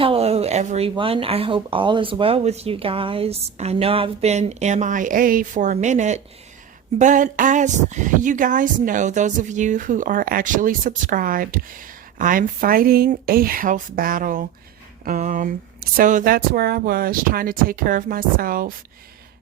Hello, everyone. I hope all is well with you guys. I know I've been MIA for a minute, but as you guys know, those of you who are actually subscribed, I'm fighting a health battle. So that's where I was trying to take care of myself.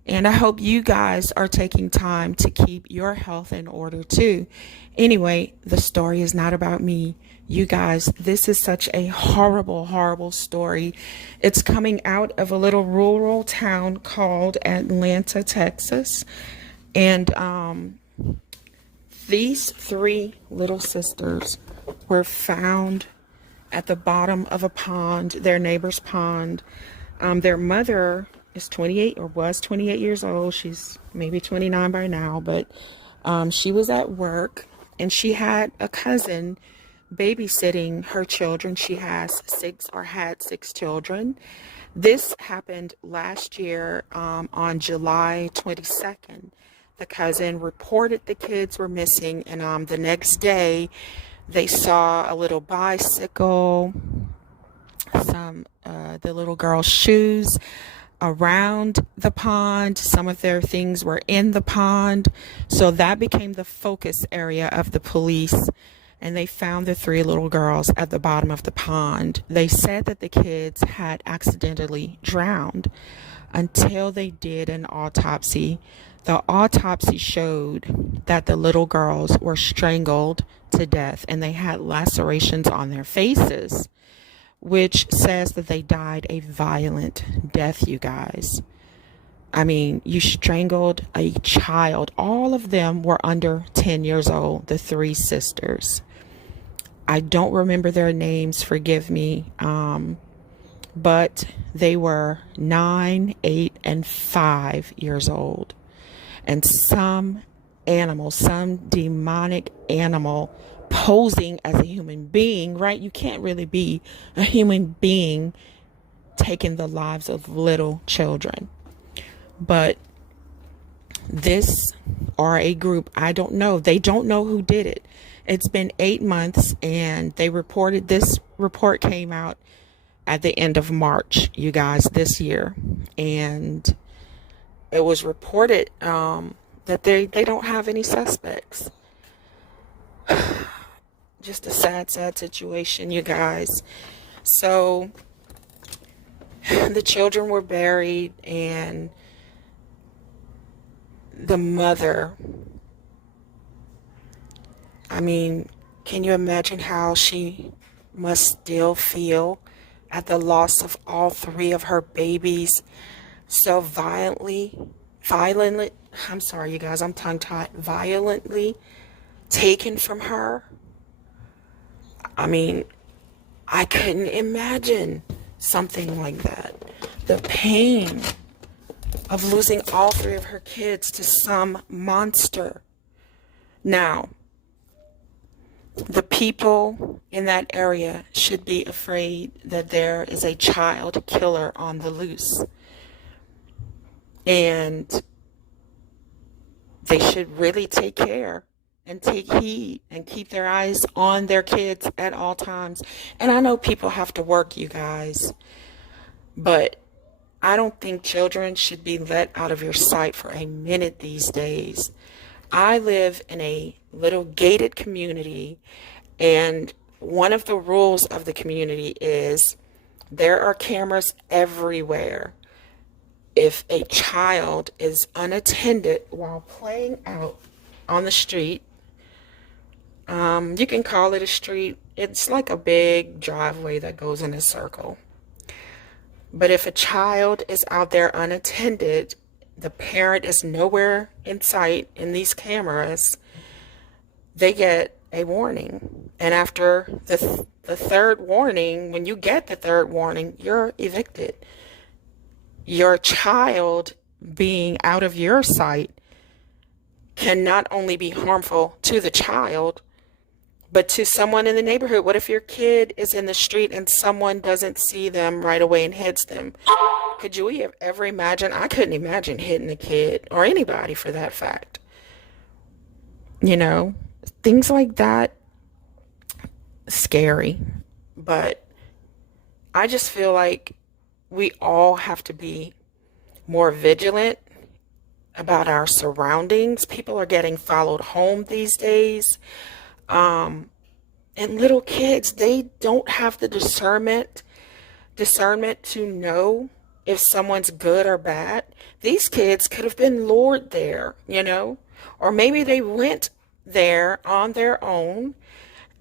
And I hope you guys are taking time to keep your health in order too. Anyway, the story is not about me. You guys, this is such a horrible, horrible story. It's coming out of a little rural town called Atlanta, Texas. And these three little sisters were found at the bottom of a pond, their neighbor's pond. Their mother is 28 or was 28 years old. She's maybe 29 by now, but she was at work and she had a cousin babysitting her children. She has six or had six children. This happened last year on July 22nd. The cousin reported the kids were missing, and the next day they saw a little bicycle, the little girl's shoes around the pond. Some of their things were in the pond. So that became the focus area of the police. And they found the three little girls at the bottom of the pond. They said that the kids had accidentally drowned until they did an autopsy. The autopsy showed that the little girls were strangled to death and they had lacerations on their faces, which says that they died a violent death, you guys. I mean, you strangled a child. All of them were under 10 years old, the three sisters. I don't remember their names, forgive me, but they were 9, 8, and 5 years old. And some animal, some demonic animal posing as a human being, right? You can't really be a human being taking the lives of little children. But this or a group, I don't know. They don't know who did it. It's been 8 months and they reported, this report came out at the end of March, you guys, this year. And it was reported that they don't have any suspects. Just a sad, sad situation, you guys. So the children were buried and the mother, I mean, can you imagine how she must still feel at the loss of all three of her babies so violently, I'm sorry, you guys, I'm tongue-tied, violently taken from her? I mean, I couldn't imagine something like that. The pain of losing all three of her kids to some monster. Now, the people in that area should be afraid that there is a child killer on the loose. And they should really take care and take heed and keep their eyes on their kids at all times. And I know people have to work, you guys, but I don't think children should be let out of your sight for a minute these days. I live in a little gated community, and one of the rules of the community is there are cameras everywhere. If a child is unattended while playing out on the street, you can call it a street. It's like a big driveway that goes in a circle. But if a child is out there unattended, the parent is nowhere in sight in these cameras, they get a warning. And after the third warning, when you get the third warning, you're evicted. Your child being out of your sight can not only be harmful to the child, but to someone in the neighborhood. What if your kid is in the street and someone doesn't see them right away and hits them? Could you ever imagine? I couldn't imagine hitting a kid or anybody for that fact. You know, things like that, scary. But I just feel like we all have to be more vigilant about our surroundings. People are getting followed home these days. And little kids, they don't have the discernment to know if someone's good or bad. These kids could have been lured there, or maybe they went there on their own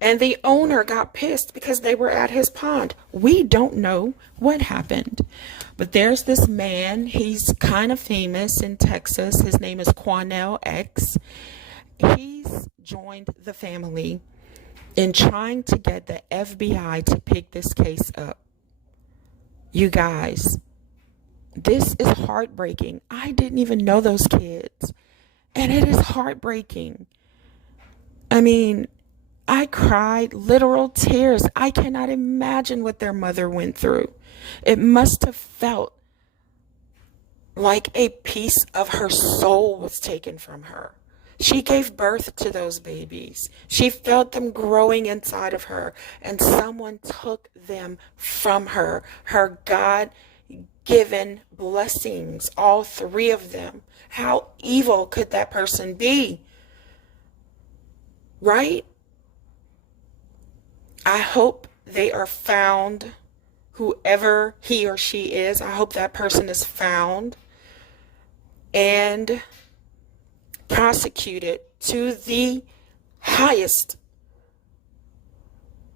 and the owner got pissed because they were at his pond. We don't know what happened. But there's this man, he's kind of famous in Texas. His name is Quanell X. He's joined the family in trying to get the FBI to pick this case up. You guys, this is heartbreaking. I didn't even know those kids, and it is heartbreaking. I mean, I cried literal tears. I cannot imagine what their mother went through. It must have felt like a piece of her soul was taken from her. She gave birth to those babies. She felt them growing inside of her, and someone took them from her. Her God-given blessings, all three of them. How evil could that person be? Right? I hope they are found, whoever he or she is. I hope that person is found and prosecuted to the highest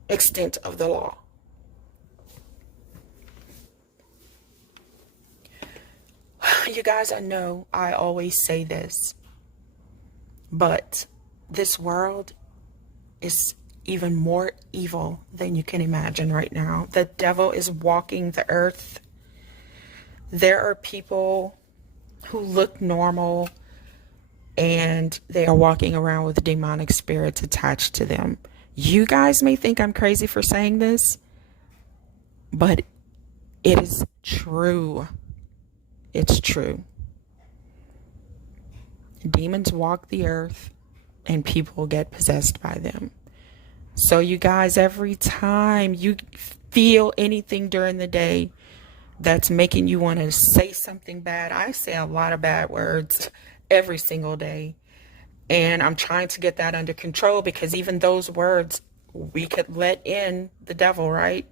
extent of the law. You guys, I know I always say this, but this world is even more evil than you can imagine right now. The devil is walking the earth. There are people who look normal and they are walking around with demonic spirits attached to them. You guys may think I'm crazy for saying this, but it is true. It's true. Demons walk the earth and people get possessed by them. So you guys, every time you feel anything during the day that's making you want to say something bad, I say a lot of bad words every single day. And I'm trying to get that under control, because even those words, we could let in the devil, right?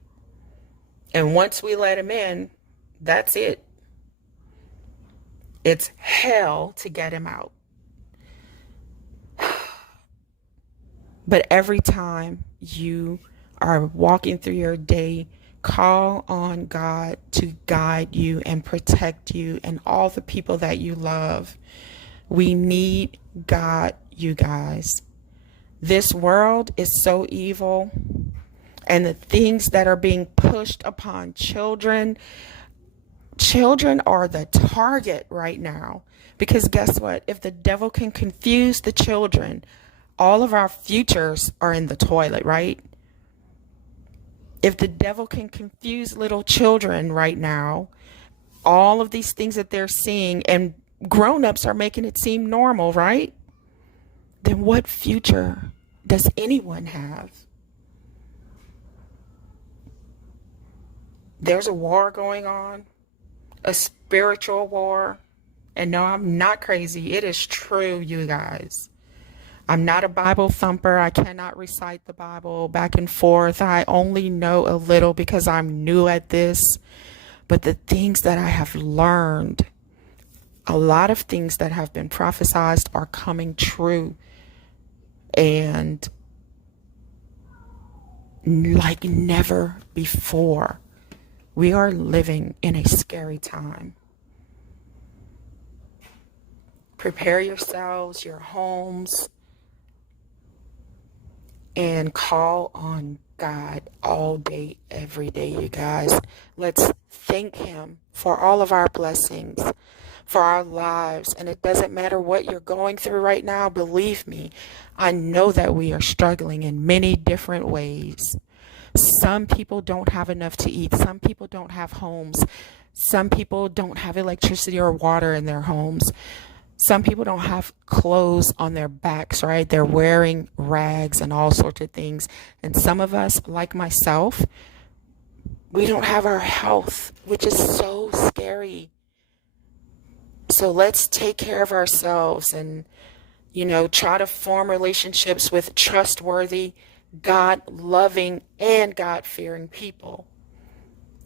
And once we let him in, that's it. It's hell to get him out. But every time you are walking through your day, call on God to guide you and protect you and all the people that you love. We need God, you guys. This world is so evil, and the things that are being pushed upon children are the target right now. Because guess what? If the devil can confuse the children, all of our futures are in the toilet, right? If the devil can confuse little children right now, all of these things that they're seeing, and grown-ups are making it seem normal, right? Then what future does anyone have? There's a war going on, a spiritual war. And no, I'm not crazy. It is true, you guys. I'm not a Bible thumper. I cannot recite the Bible back and forth. I only know a little because I'm new at this. But the things that I have learned, a lot of things that have been prophesied are coming true. And like never before, we are living in a scary time. Prepare yourselves, your homes, and call on God all day, every day, you guys. Let's thank him for all of our blessings, for our lives. And it doesn't matter what you're going through right now. Believe me, I know that we are struggling in many different ways. Some people don't have enough to eat. Some people don't have homes. Some people don't have electricity or water in their homes. Some people don't have clothes on their backs, right? They're wearing rags and all sorts of things. And some of us, like myself, We don't have our health, which is so scary. So let's take care of ourselves and, try to form relationships with trustworthy, God loving, and God fearing people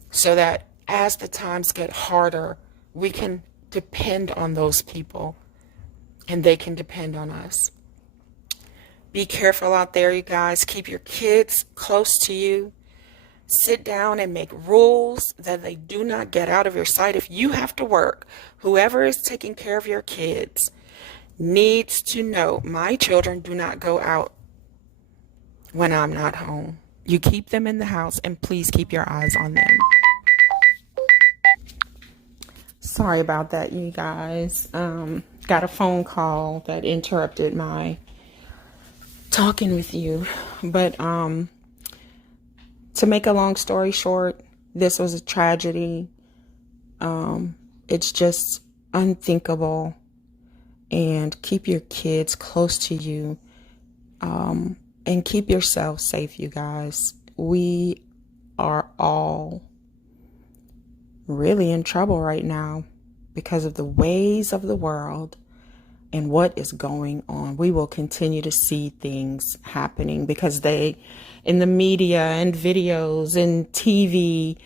so that as the times get harder, we can depend on those people and they can depend on us. Be careful out there, you guys. Keep your kids close to you. Sit down and make rules that they do not get out of your sight. If you have to work, whoever is taking care of your kids needs to know my children do not go out when I'm not home. You keep them in the house and please keep your eyes on them. Sorry about that, you guys. Got a phone call that interrupted my talking with you. But to make a long story short, this was a tragedy. It's just unthinkable. And keep your kids close to you. And keep yourself safe, you guys. We are all really in trouble right now because of the ways of the world and what is going on. We will continue to see things happening because they, in the media and videos and TV,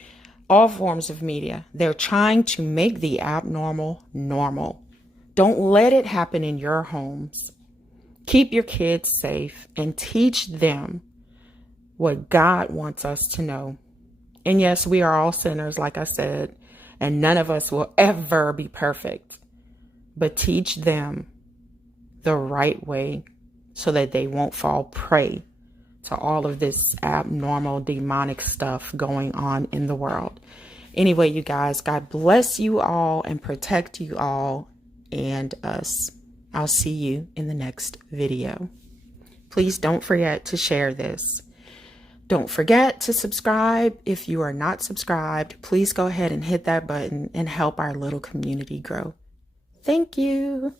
all forms of media, they're trying to make the abnormal normal. Don't let it happen in your homes. Keep your kids safe and teach them what God wants us to know. And yes, we are all sinners, like I said, and none of us will ever be perfect. But teach them the right way so that they won't fall prey to all of this abnormal, demonic stuff going on in the world. Anyway, you guys, God bless you all and protect you all and us. I'll see you in the next video. Please don't forget to share this. Don't forget to subscribe. If you are not subscribed, please go ahead and hit that button and help our little community grow. Thank you.